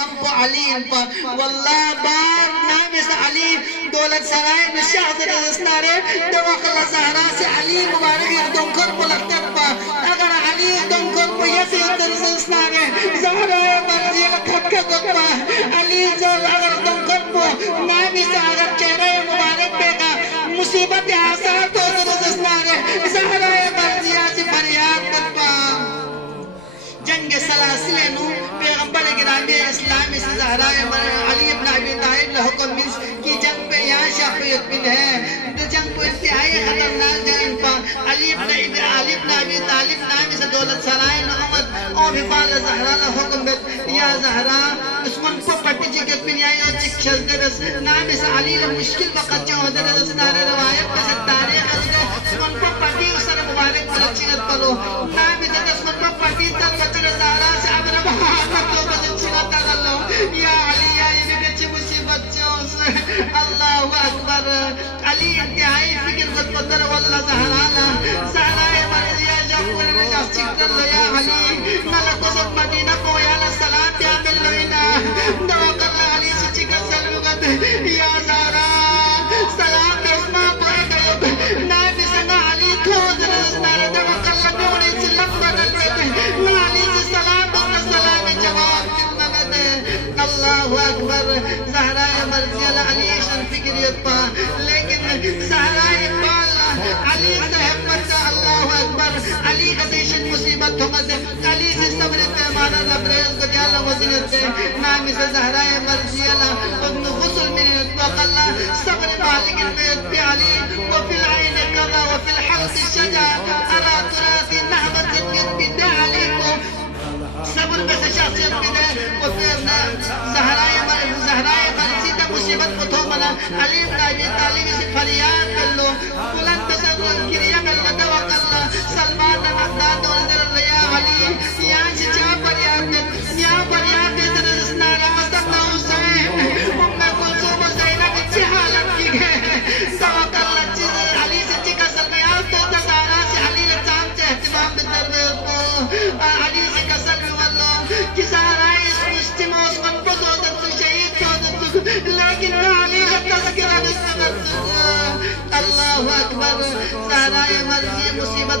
علي والله بار نامس علي دولة سراي نشاهد الاسناري دوخل زهراس علي مبارك يردون كربو لكتبا اگر علي يردون كربو يسيد الاسناري زهراي مرزي لكتبا قطبا علي زول اگر يردون كربو نامس اگر چهره مبارك بيگا مصيبت آسان تو الاسناري زهراي مرزي آسي فرياد قطبا جنگ سلاسل نو پیغمبر گرامی اسلامی سے زہرا علی ابن ابی طالب لحکم کی جنگ پہ یہاں شفیعت بن ہے جنگ کو انتہائی خطرناک جنگ پا علی ابن ابی طالب نامی سے دولت سرائے نعمت اور حفال زہرا لحکم بت یا زہرا اسمن کو پٹی جگت بن یہاں اور چک چھل دے بس نامی سے علی لمشکل وقت چاہو دے رس نارے روایت پہ سے تاریخ اسمن کو پٹی اسر مبارک پلچیت پلو نامی سے اسمن کو پٹی تل بچر زہرا سے عبر محمد تو بچنات تغلو یا علی یا یہ بچے مصیبت چوس اللہ اکبر علی انتہائی فکر خود پتر واللہ زہرانا زہرائے مرضیہ جب ورنہ جب چکر لو یا علی نلکو سب مدینہ کو یا لسلام یا ملوینا دو کر علی سے چکر سلوگت یا زہرا سلام اسماء پڑھ گئے نائب سنگا علی کھوز رسنار دو کر لگونے سے لفظ رلویتے علی سے سلام سلام جواب دے اللہ اکبر زہرائے مرضی علی شن فکریت پا لیکن زہرائے بالا علی صحبت اللہ اکبر علی قدیشن مصیبت ہوگت علی سے صبر پیمانا لبریز کو دیالا وزیت دے نامی سے زہرائے مرضی ابن غسل من اطباق اللہ صبر بالک البیت پی علی وفی العین قضا وفی الحلق شجا ارا تراتی نحبت زدگت بی دے علی کو صبر بس شخصیت بده و پھر زہرائے مرضی تا مصیبت کو تھو منا علی ابن ابی طالب سے فریاد کر لو بلند تصور کریا اللہ توکل اللہ سلمان مقداد ونظر یا علی یا چا فریاد یا فریاد درسنا رسنا حسین ام کلثوم زینب کی حالت کی ہے توکل اللہ چیز علی سے چکا سلمیا تو زہرا سے علی لچان سے اہتمام بدر کو علی سے قسم كسارة مجتمع من بطوطة شهيد توضة لكن علي تذكر بالسبب الله أكبر سارة مرزي مصيبة